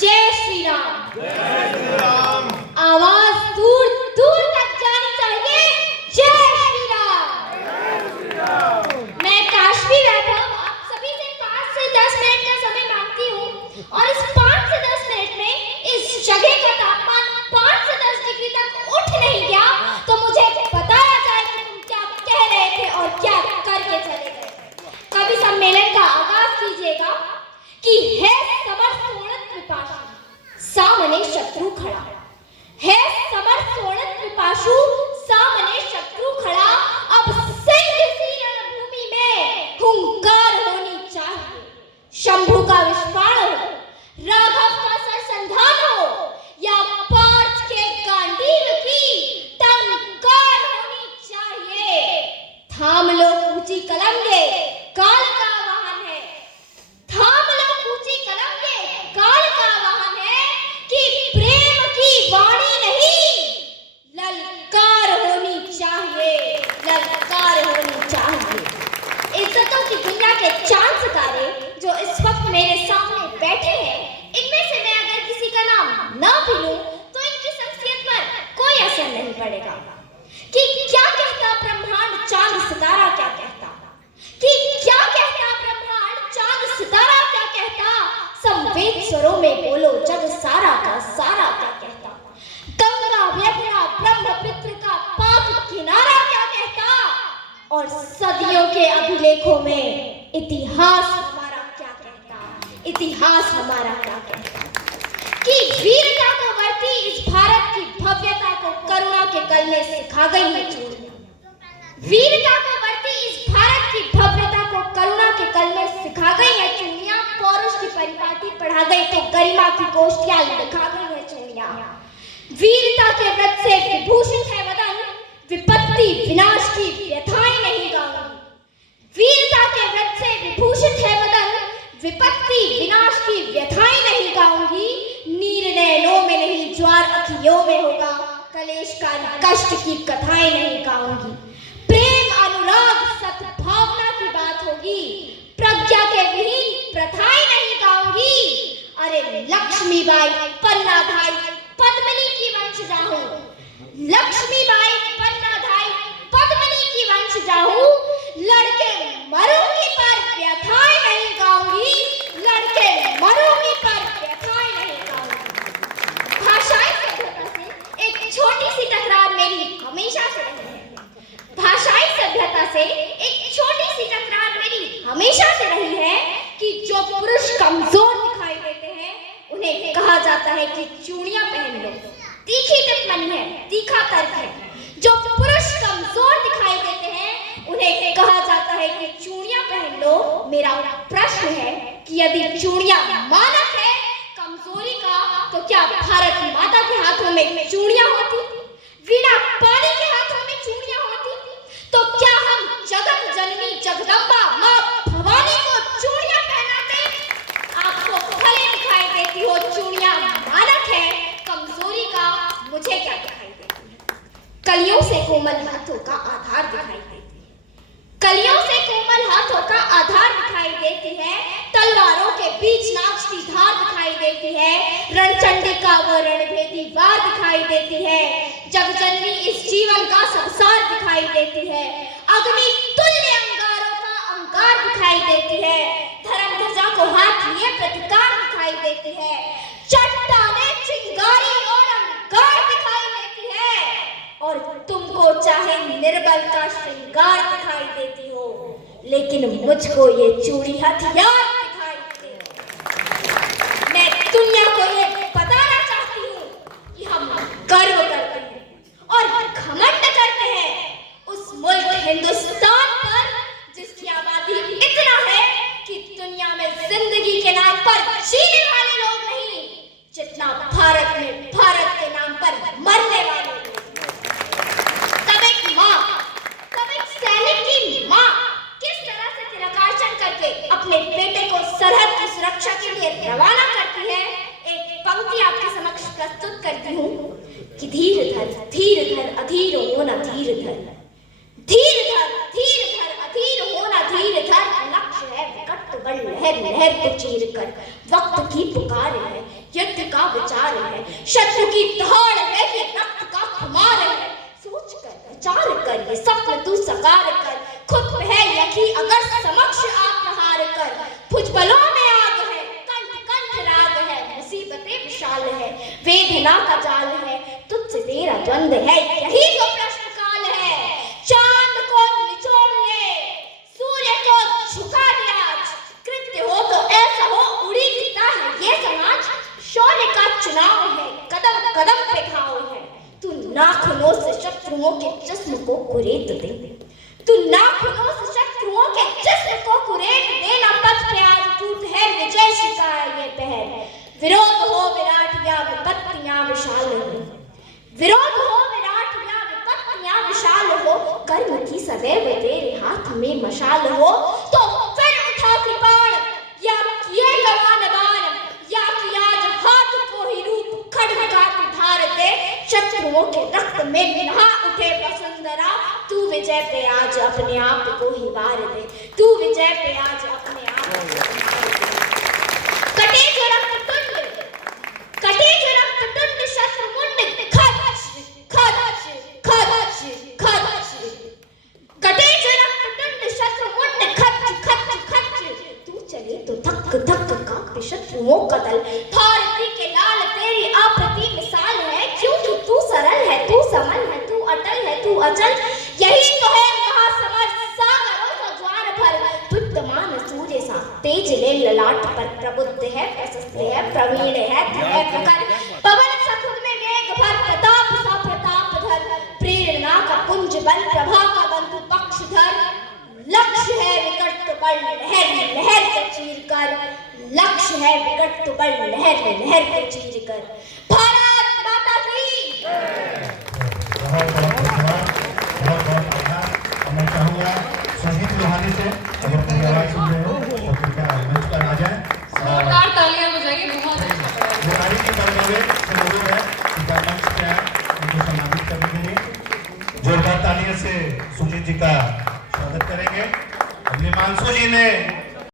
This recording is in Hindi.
जय श्री राम। जय श्री राम। आवाज दूर दूर तक जानी चाहिए, जय श्री राम। जय श्री राम। मैं काश्मीर बैठा हूँ, आप सभी से 5 से 10 मिनट का समय मांगती हूँ और इस 5 से 10 मिनट में इस जगह का तापमान 5 से 10 डिग्री तक उठ नहीं गया तो मुझे बताया जाए कि तुम क्या कह रहे थे और क्या करके चले गए। कवि सम्मेलन का आगाज कीजिएगा कि है समर सोणत विपाशु सामने शत्रु खड़ा, है समर सोणत विपाशु सामने शत्रु खड़ा, अब सिंह सी रणभूमि में हुंकार होनी चाहिए। शंभु का विस्फार हो, राघव का सरसंधान हो या पार्थ के गांडीव की टंकार होनी चाहिए। थाम लो ऊंची कलंगे, काल का वाहन है। थाम लो ऊंची कलंगे, काल का वाहन है कि प्रेम की वाणी नहीं, ललकार होनी चाहिए, ललकार होनी चाहिए। इज्जतों की दुनिया के चांद सितारे जो इस वक्त मेरे सामने बैठे हैं, इनमें से मैं अगर किसी का नाम ना भी लूं तो इनकी शख्सियत पर कोई असर नहीं पड़ेगा। कि क्या कहता ब्रह्मांड चांद सितारा क्या कहता, कि क्या कहता ब्रह्मांड चांद सितारा क्या कहता, संवेद स्वरों में बोलो जग सारा का सारा क्या कहता, गंगा यमुना ब्रह्मपुत्र का पाक किनारा क्या कहता, और सदियों के अभिलेखों में इतिहास हमारा क्या कहता, इतिहास हमारा क्या कहता। कि वीरता को बढ़ती इस भारत की भव्यता को करुणा के कल में सिखा गई है चूड़ियां। वीरता को बढ़ती इस भारत की भव्यता को करुणा के कल में सिखा गई है चूड़ियां। पौरुष की परिपाटी पढ़ा गई तो गरिमा की गोष्ठियां दिखा गई है चूड़ियां। वीरता के व्रत से विभूषित है वदन, विपत्ति विनाश की व्यथाएं नहीं गाऊंगी। वीरता के व्रत से विभूषित है वदन, विपत्ति विनाश की व्यथाएं नहीं गाऊंगी। नीर नैनों में नहीं ज्वार अखियों में होगा, कलेशकारी कष्ट की कथाएं नहीं गाऊंगी। प्रेम अनुराग सद्भावना की बात होगी, प्रज्ञा के विहीन प्रथाएं नहीं गाऊंगी। अरे लक्ष्मीबाई पन्नाधाई पद्मिनी की वंशजा हूं, लक्ष्मीबाई पन्नाधाई पद्मिनी की वंशजा हूं। लड़के मरूंगी पर व्यथाएं नहीं गाऊंगी, लड़के मरूंगी पर व्यथाएं नहीं गाऊंगी। भाषाई सभ्यता से एक छोटी सी टकरार मेरी हमेशा से रही है। भाषाई सभ्यता से एक छोटी सी टकरार मेरी हमेशा से रही है कि जो पुरुष कमजोर दिखाई देते हैं उन्हें कहा जाता है कि चूड़ियां पहन लो। तीखी टिप्पणी है, तीखा तर्क है। जो पुरुष कमजोर दिखाई देते हैं उन्हें कहा जाता है कि चूड़ियां पहन लो। मेरा प्रश्न है कि यदि चूड़ियां मानक है कमजोरी का, तो क्या भारत माता के हाथों में चूड़ियां होती, वीणा पानी के हाथों में चूड़ियां होती, तो क्या हम जगत जननी जगदम्बा मां भवानी को चूड़ियां पहनाते? आपको भले दिखाई देती हो चूड़ियां मानक है, कमजोरी का मुझे क्या दिखाई देती है। कलियों से कोमल हाथों का आधार दिखाई देती है, कलियों से कोमल हाथों का आधार दिखाई देती है। तलवारों के बीच नाचती धार दिखाई देती है, रणचंडिका व रणभेदी वार दिखाई देती है। जगजननी इस जीवन का संसार दिखाई देती है, अग्नि तुल्य अंगारों का अंगार दिखाई देती है। धर्म ध्वजा को हाथ लिए प्रतिकार दिखाई देती है, चट्टाने चिंगारी और अंगार दिखाई देती है, और तुमको चाहे निर्बल का श्रृंगार दिखाई देती हो, लेकिन मुझको ये चूड़ी हथियार दिखाई देती है। मैं दुनिया को ये बताना चाहती हूँ कि हम गर्व करते हैं और घमंड करते हैं उस मुल्क हिंदुस्तान पर जिसकी आबादी इतना है कि दुनिया में जिंदगी के नाम पर जीने वाले लोग नहीं, जितना भारत में भारत के नाम पर मरने वाले लोग। तब एक माँ, तब एक सैनिक की माँ किस तरह से तिरकार्चन करके अपने बेटे को सरहद की सुरक्षा के लिए रवाना करती है, एक पंक्ति आपके समक्ष प्रस्तुत करती हूँ कि धीर धर अधीर होना धीर धर, धीर धर अधीर होना धीर धर। लक्ष्य है विकट बड़ लहर लहर को चीर कर, वक्त की पुकार है युद्ध शत्रु की दहाड़ है कि रक्त का खुमार है। सोच कर विचार कर ये सपन तू साकार कर, खुद पे है यकी अगर समक्ष आप प्रहार कर। भुजबलों में आग है, कंठ कंठ राग है, मुसीबतें विशाल है, वेदना का जाल है, तुझसे तेरा द्वंद है, यही तो प्रश्न काल है। चांद को निचोड़ ले, सूर्य को झुका दे आज, कृत्य हो तो ऐसा हो उड़ी दिखता है ये समाज। शौर्य का चुनाव है, कदम कदम पे घाव है, तू नाखूनों से शत्रुओं के जिस्म को कुरेद दे, तू नाखूनों से शत्रुओं के जिस्म को कुरेद दे। ना पथ पे आज टूट है विजय शिकाय ये पहर, विरोध हो विराट या विपत्तियां विशाल हो, विरोध हो विराट या विपत्तियां विशाल हो, कर्म की सदैव तेरे हाथ में मशाल हो। तो फिर उठा कृपाण या किए गवान बाण, या कि आज हाथ को ही रूप खड्ग का तू धार दे। शत्रुओं के रक्त में नहा उठे वसुंधरा, तू विजय पे आज अपने आप को ही वार दे, तू विजय पे आज अपने आप को ही वार दे। कटे जो रक्तटुंड, कटे जो रक्तटुंड शत्रुमुंड, खच खच खच खच, कटे जो रक्तटुंड शत्रुमुंड, खच खच खच। तू चले तो धक धक कांपे शत्रुओं का दल, भारती के लाल तेरी आप्रति मिसाल है, क्योंकि तू सरल है, तू समल है, तू अटल है, तू अचल। यही तो है महासमर सागरों का ज्वार भर, विद्यमान सूर्य सा तेज ले ललाट पर, प्रबुद्ध है, प्रशस्त है, प्रवीण है, है प्रखर, पवन सा खुद में वेग भर, प्रताप सा प्रताप धर, प्रेरणा का पुंज बल, प्रभा का बंधु पक्षधर। लक्ष्य है विकट तो बल लहर लहर को चीर कर, लक्ष्य है विकट तो बल लहर लहर को चीर कर। भारत माता की बहुत बहुत आभार। मैं चाहूँगा संगीत लोहानी से अगर कोई आवाज़ सुन रहे हो तो कृपया मंच पर आ जाए। जोरदार तालियां बजाइए, बहुत अच्छा लगा। बुराई की परवावे से लोगों है कृपया मंच पे आए उनको सम्मानित करने के लिए। जोरदार तालियों से सुजीत जी का स्वागत करेंगे। हिमांशु जी ने